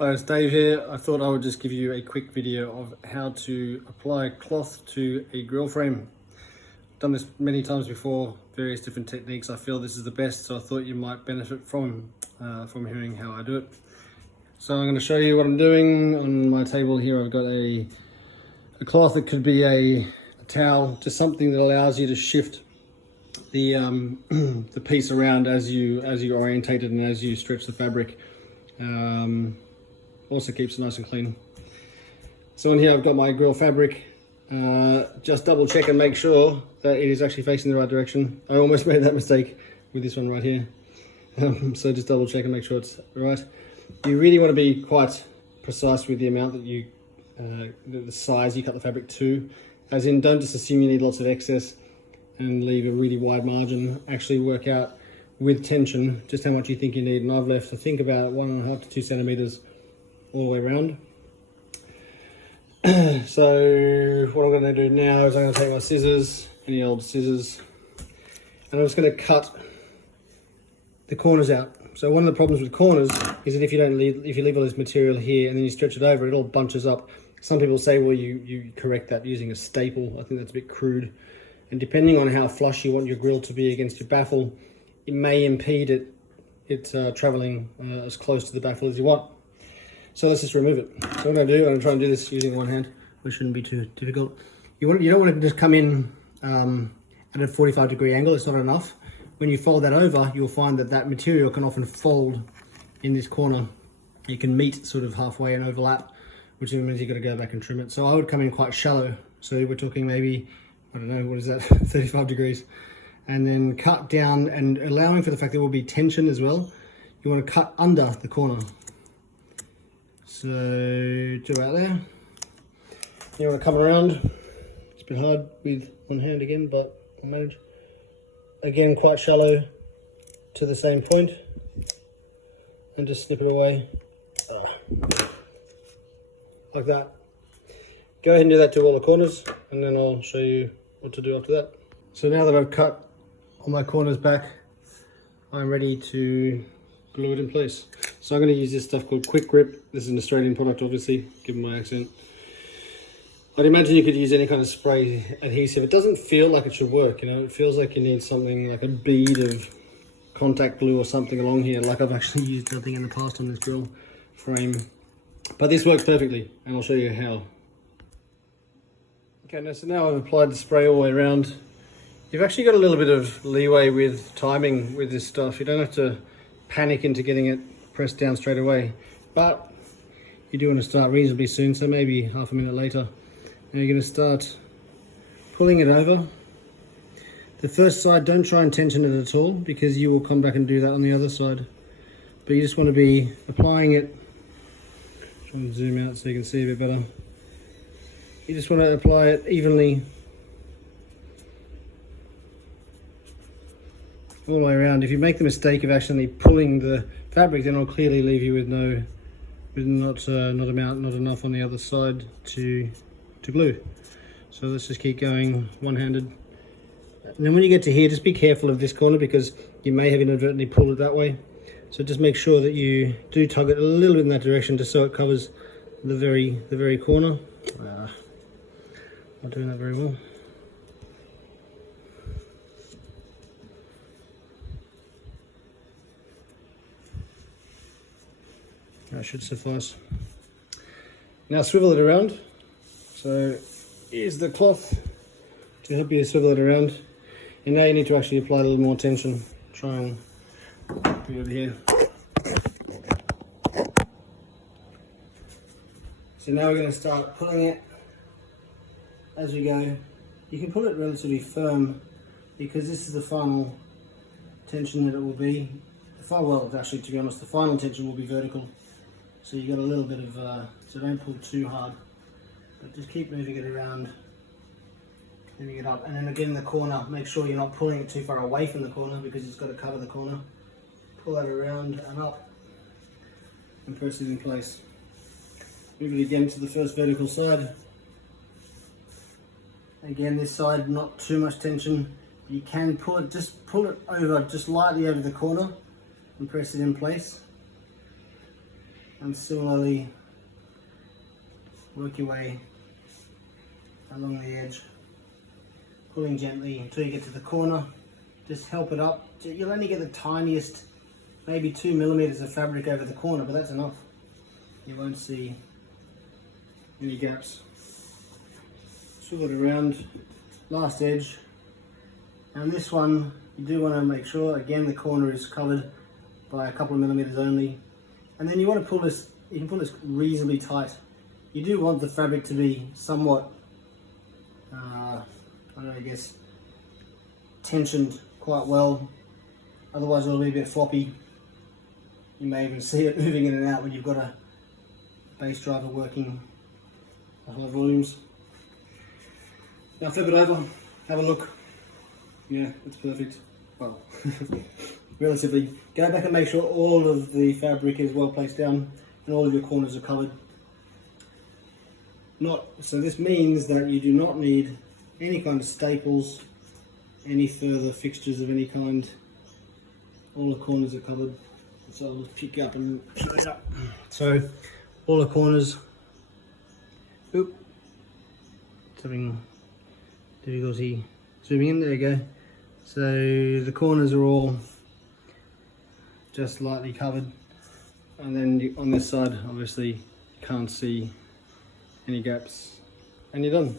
Hi, it's Dave here. I thought I would just give you a quick video of how to apply cloth to a grill frame. I've done this many times before, various different techniques. I feel this is the best, so I thought you might benefit from hearing how I do it. So I'm going to show you what I'm doing. On my table here I've got a cloth. It could be a towel, just something that allows you to shift the the piece around as you orientate it and as you stretch the fabric. Also keeps it nice and clean. So in here I've got my grill fabric. Just double check and make sure that it is actually facing the right direction. I almost made that mistake with this one right here. So just double check and make sure it's right. You really want to be quite precise with the amount that you, the size you cut the fabric to. As in, don't just assume you need lots of excess and leave a really wide margin. Actually work out with tension just how much you think you need. And I've left, I think, about 1.5 to 2 centimeters all the way around. So what I'm going to do now is I'm going to take my scissors, any old scissors, and I'm just going to cut the corners out. So one of the problems with corners is that if you leave all this material here and then you stretch it over, it all bunches up. Some people say, well, you correct that using a staple. I think that's a bit crude. And depending on how flush you want your grill to be against your baffle, it may impede it traveling as close to the baffle as you want. So let's just remove it. So what I'm going to do, I'm going to try and do this using one hand, which shouldn't be too difficult. You don't want to just come in at a 45-degree angle. It's not enough. When you fold that over, you'll find that material can often fold in this corner. You can meet sort of halfway and overlap, which means you've got to go back and trim it. So I would come in quite shallow. So we're talking maybe, I don't know, what is that, 35 degrees. And then cut down, and allowing for the fact there will be tension as well. You want to cut under the corner. So do about there. You want to come around. It's a bit hard with one hand again, but I'll manage. Again, quite shallow to the same point, and just snip it away like that. Go ahead and do that to all the corners, and then I'll show you what to do after that. So now that I've cut all my corners back, I'm ready to glue it in place. So I'm going to use this stuff called Quick Grip. This is an Australian product, obviously, given my accent. I'd imagine you could use any kind of spray adhesive. It doesn't feel like it should work, you know. It feels like you need something like a bead of contact glue or something along here, like I've actually used something in the past on this grill frame. But this works perfectly, and I'll show you how. Okay, so now I've applied the spray all the way around. You've actually got a little bit of leeway with timing with this stuff. You don't have to panic into getting it pressed down straight away, but you do want to start reasonably soon, so maybe half a minute later. Now you're going to start pulling it over. The first side, don't try and tension it at all, because you will come back and do that on the other side. But you just want to be applying it. Try and zoom out so you can see a bit better. You just want to apply it evenly all the way around. If you make the mistake of actually pulling the fabric, then it'll clearly leave you with not enough on the other side to glue. So let's just keep going one-handed. And then when you get to here, just be careful of this corner, because you may have inadvertently pulled it that way. So just make sure that you do tug it a little bit in that direction, just so it covers the very corner. Not doing that very well. That should suffice. Now swivel it around. So here's the cloth to help you swivel it around. And now you need to actually apply a little more tension. Try and put it over here. So now we're going to start pulling it as we go. You can pull it relatively firm, because this is the final tension that it will be. Well, actually, to be honest, the final tension will be vertical. So you got a little bit of, so don't pull too hard, but just keep moving it around, moving it up. And then again, the corner, make sure you're not pulling it too far away from the corner, because it's got to cover the corner. Pull that around and up, and press it in place. Move it again to the first vertical side. Again, this side, not too much tension. You can pull it, just pull it over, just lightly over the corner, and press it in place. And similarly, work your way along the edge, pulling gently until you get to the corner. Just help it up. You'll only get the tiniest, maybe 2 millimeters of fabric over the corner, but that's enough. You won't see any gaps. Swivel it around, last edge. And this one, you do want to make sure, again, the corner is covered by a couple of millimeters only. And then you want to pull this, you can pull this reasonably tight. You do want the fabric to be somewhat, I don't know, I guess, tensioned quite well. Otherwise it'll be a bit floppy. You may even see it moving in and out when you've got a base driver working at high volumes. Now flip it over, have a look. Yeah, it's perfect. Well, relatively. Go back and make sure all of the fabric is well placed down and all of your corners are covered. So this means that you do not need any kind of staples, any further fixtures of any kind. All the corners are covered. So I'll just pick up and show it up. So all the corners, oop, it's having difficulty zooming in, there you go. So the corners are all just lightly covered, and then on this side obviously you can't see any gaps, and you're done.